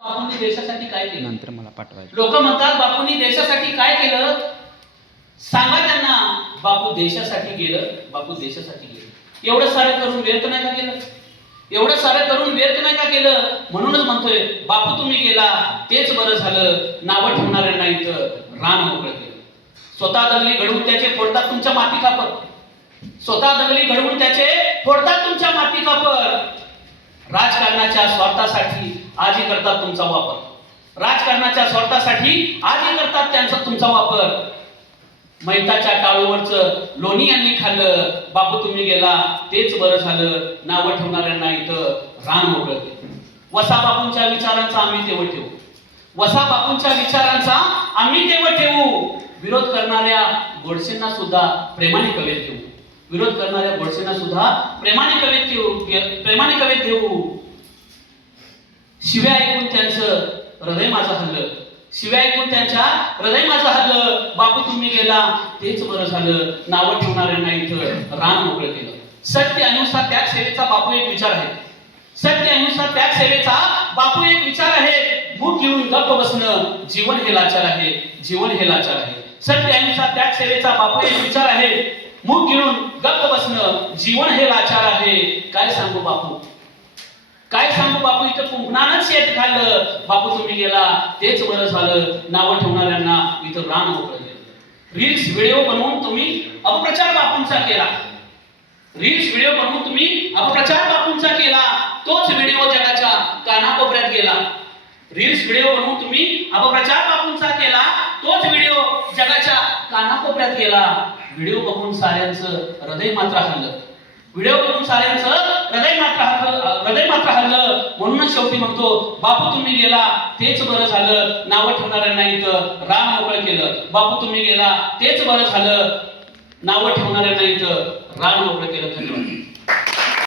बापूंनी देशासाठी काय केलं? नंतर मला पाठवायचं. लोक म्हणतात बापूंनी देशासाठी काय केलं? सांगा त्यांना. बापू देशासाठी गेलं, बापू देशासाठी गेलं. एवढं सारं करून व्यर्थ नाही का केलं? एवढं सारं करून व्यर्थ नाही का केलं? म्हणूनच म्हणतोय बापू तुम्ही गेला तेच बरं झालं, नावं ठेवणाऱ्यांना इथं रान मोकळं केलं. स्वतः दंगली घडवून त्याचे फोडतात तुमच्या माती कापर. स्वतः दंगली घडवून त्याचे फोडतात तुमच्या माती कापर. राजकारणाच्या स्वार्थासाठी आजही करतात तुमचा वापर. राजकारणाच्या स्वार्थासाठी आजही करतात त्यांचा तुमचा वापर. मैताच्या टाळूवरचं लोणी यांनी खाल्लं, बापू तुम्ही गेला तेच बरं झालं, नावं ठेवणाऱ्यांना इथं रान मोकळं केलं. वसा बापूंच्या विचारांचा आम्ही तेवढ ठेवू. वसा बापूंच्या विचारांचा आम्ही तेवढ ठेवू. विरोध करणाऱ्या गोडसेंना सुद्धा प्रेमाने कवेत ठेवू. विरोध करणाऱ्या गोडसेंना सुद्धा प्रेमाने कवेत ठेवू. शिव्या ऐकून त्यांचं हृदय माझं हल्लं. शिव्या ऐकून त्यांच्या हृदय माझं हल्लं. बापू तुम्ही गेला तेच बरं झालं, नावं ठेवणाऱ्यांना इथं रान मोकळं केलं. सत्य अहिंसा त्याग सेवेचा बापू एक विचार आहे. सत्य अहिंसा त्याग सेवेचा बापू एक विचार आहे. भूक घेऊन गप्प बसणं जीवन हे लाचार आहे, जीवन हे लाचार आहे. सत्य अहिंसा त्याग सेवेचा बापू एक विचार आहे. मुख गिळून गप्प बसणं जीवन हे लाचार आहे. काय सांगू बापू, काय सांगू बापू, इथं कुंपणानच शेत खाल्लं. बापू तुम्ही गेला तेच बरं झालं, नावं ठेवणाऱ्यांना इथं रान मोकळं केलं. रील्स व्हिडिओ बनवून तुम्ही अपप्रचार बापूंचा केला. रील्स व्हिडिओ बनवून तुम्ही अपप्रचार बापूंचा केला. तोच व्हिडिओ जगाच्या कानाकोपऱ्यात गेला. रील्स व्हिडिओ बनवून तुम्ही अपप्रचार बापूंचा केला. तोच व्हिडिओ जगाच्या कानाकोपऱ्यात गेला. व्हिडिओ बघून साऱ्यांचं हृदय मात्र हल्लं. व्हिडिओ बघून साऱ्यांचं हृदय मात्र हल्लं. म्हणूनच शेवटी म्हणतो बापू तुम्ही गेला तेच बरं झालं, नावं ठेवणाऱ्यांना इथं रान मोकळं केलं. बापू तुम्ही गेला तेच बरं झालं, नावं ठेवणाऱ्यांना इथं रान मोकळं केलं. धन्यवाद.